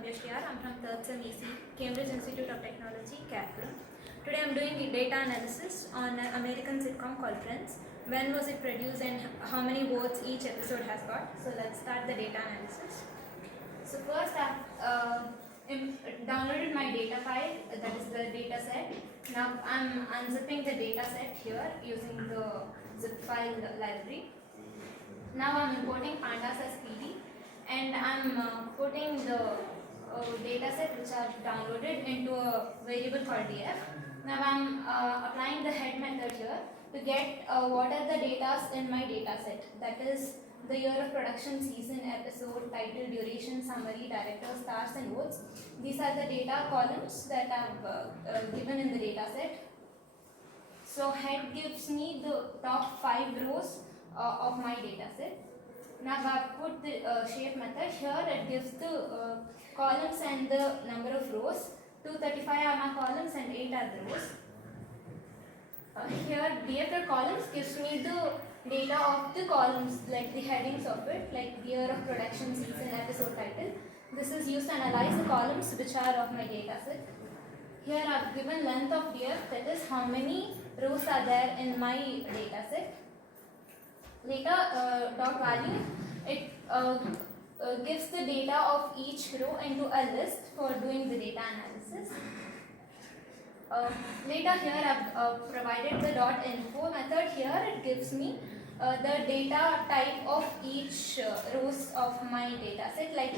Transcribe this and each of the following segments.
I'm from 3rd Sem EC, Cambridge Institute of Technology, Calcutta. Today I'm doing the data analysis on an American sitcom called Friends. When was it produced and how many votes each episode has got. So let's start the data analysis. So first I've downloaded my data file, that is the data set. Now I'm unzipping the data set here using the zip file library. Now I'm importing pandas as PD and I'm putting the data set which I've downloaded into a variable called df. Now I'm applying the head method here to get what are the data in my data set, that is the year of production, season, episode, title, duration, summary, director, stars and votes. These are the data columns that I've given in the data set. So head gives me the top 5 rows of my data set. Now I've put the shape method here. It gives the columns and the number of rows. 235 are my columns and 8 are the rows. Here df columns gives me the data of the columns, like the headings of it, like year of production, season, episode, title. This is used to analyze the columns which are of my data set. Here I've given length of df, that is how many rows are there in my data set. Later dot value, it gives the data of each row into a list for doing the data analysis. Later here I've provided the dot info method. Here it gives me the data type of each rows of my data set, like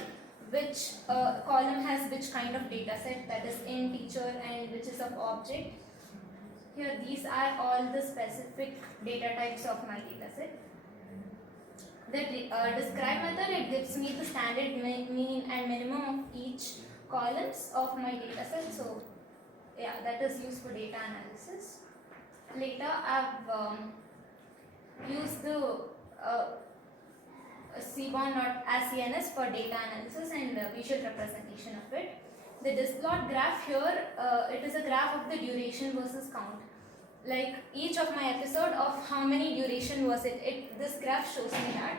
which column has which kind of data set, that is integer and which is of object. Here these are all the specific data types of my data set. The describe method, it gives me the standard mean and minimum of each columns of my data set. So yeah, that is used for data analysis. Later I've used the cbon.ascns for data analysis and visual representation of it. The displot graph here, it is a graph of the duration versus count. Like each of my episode of how many duration was it, this graph shows me that.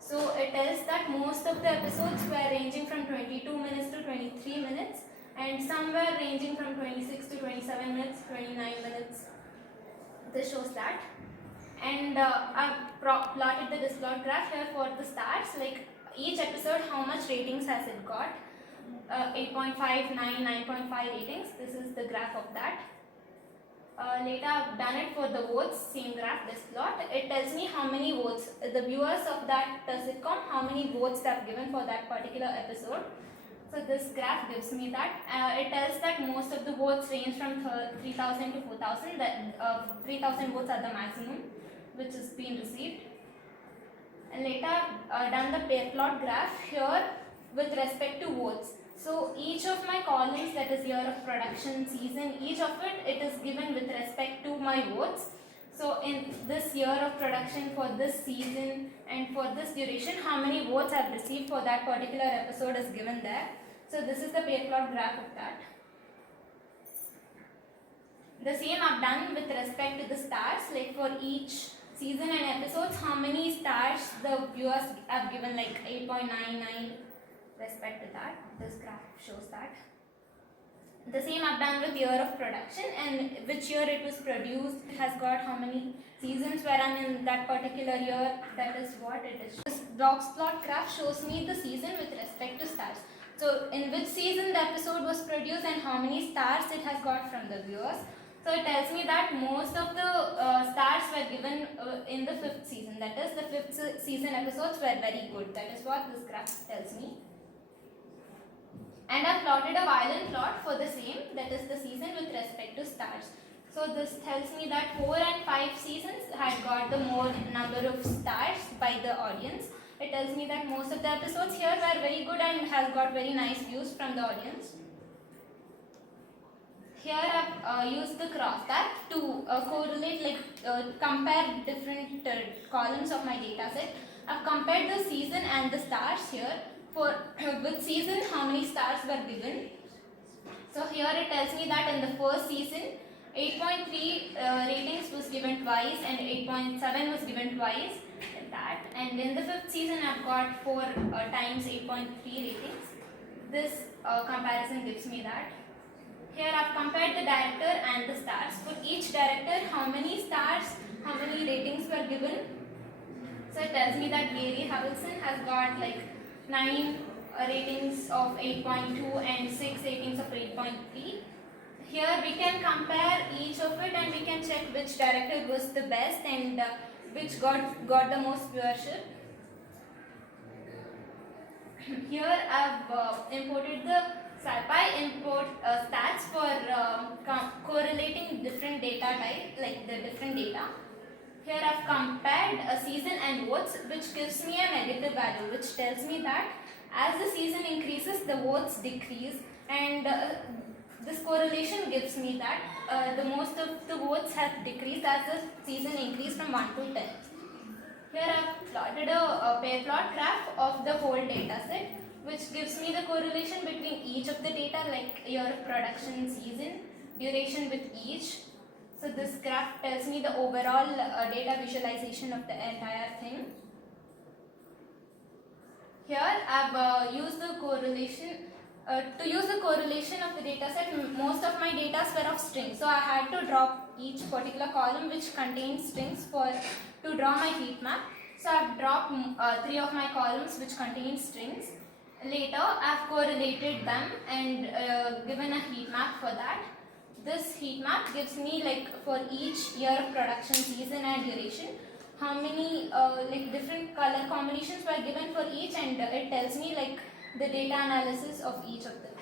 So it tells that most of the episodes were ranging from 22 minutes to 23 minutes and some were ranging from 26 to 27 minutes, 29 minutes. This shows that. And I've plotted the displot graph here for the stars, like each episode how much ratings has it got. 8.5, 9, 9.5 ratings. This is the graph of that. Later I've done it for the votes, same graph, this plot. It tells me how many votes, the viewers of that sitcom, how many votes they have given for that particular episode. So this graph gives me that. It tells that most of the votes range from 3,000 to 4,000, that 3,000 votes are the maximum which is being received. And later I've done the pair plot graph here with respect to votes. So each of my columns, that is year of production, season, each of it is given with respect to my votes. So in this year of production, for this season and for this duration, how many votes I've received for that particular episode is given there. So this is the pair plot graph of that. The same I've done with respect to the stars, like for each season and episodes, how many stars the viewers have given, like 8.99 respect to that. This graph shows that. The same I've done with year of production and which year it was produced. It has got how many seasons were run in that particular year. That is what it is. This box plot graph shows me the season with respect to stars. So in which season the episode was produced and how many stars it has got from the viewers. So it tells me that most of the stars were given in the 5th season. That is, the 5th season episodes were very good. That is what this graph tells me. And I plotted a violin plot for the same, that is the season with respect to stars. So this tells me that 4 and 5 seasons had got the more number of stars by the audience. It tells me that most of the episodes here were very good and has got very nice views from the audience. Here I've used the crosstab to correlate, like compare different columns of my data set. I've compared the season and the stars here. For with season, how many stars were given. So here it tells me that in the first season, 8.3 ratings was given twice and 8.7 was given twice. That, and in the 5th season I've got 4 times 8.3 ratings. this comparison gives me that. Here I've compared the director and the stars. For each director, how many stars, how many ratings were given. So it tells me that Gary Harrelson has got like 9 ratings of 8.2 and 6 ratings of 8.3. Here we can compare each of it and we can check which director was the best and which got the most viewership. Here I've imported the SciPy import stats for correlating different data type, like the different data. Here I've compared a season and votes, which gives me a negative value, which tells me that as the season increases, the votes decrease, and this correlation gives me that the most of the votes have decreased as the season increased from 1 to 10. Here I have plotted a pair plot graph of the whole data set, which gives me the correlation between each of the data, like year of production, season, duration with each. So this graph tells me the overall data visualization of the entire thing. Here I have used the correlation. To use the correlation of the data set, most of my data were of strings. So I had to drop each particular column which contains strings to draw my heat map. So I have dropped 3 of my columns which contain strings. Later I have correlated them and given a heat map for that. This heat map gives me, like, for each year of production, season and duration, how many like different color combinations were given for each, and it tells me like the data analysis of each of them.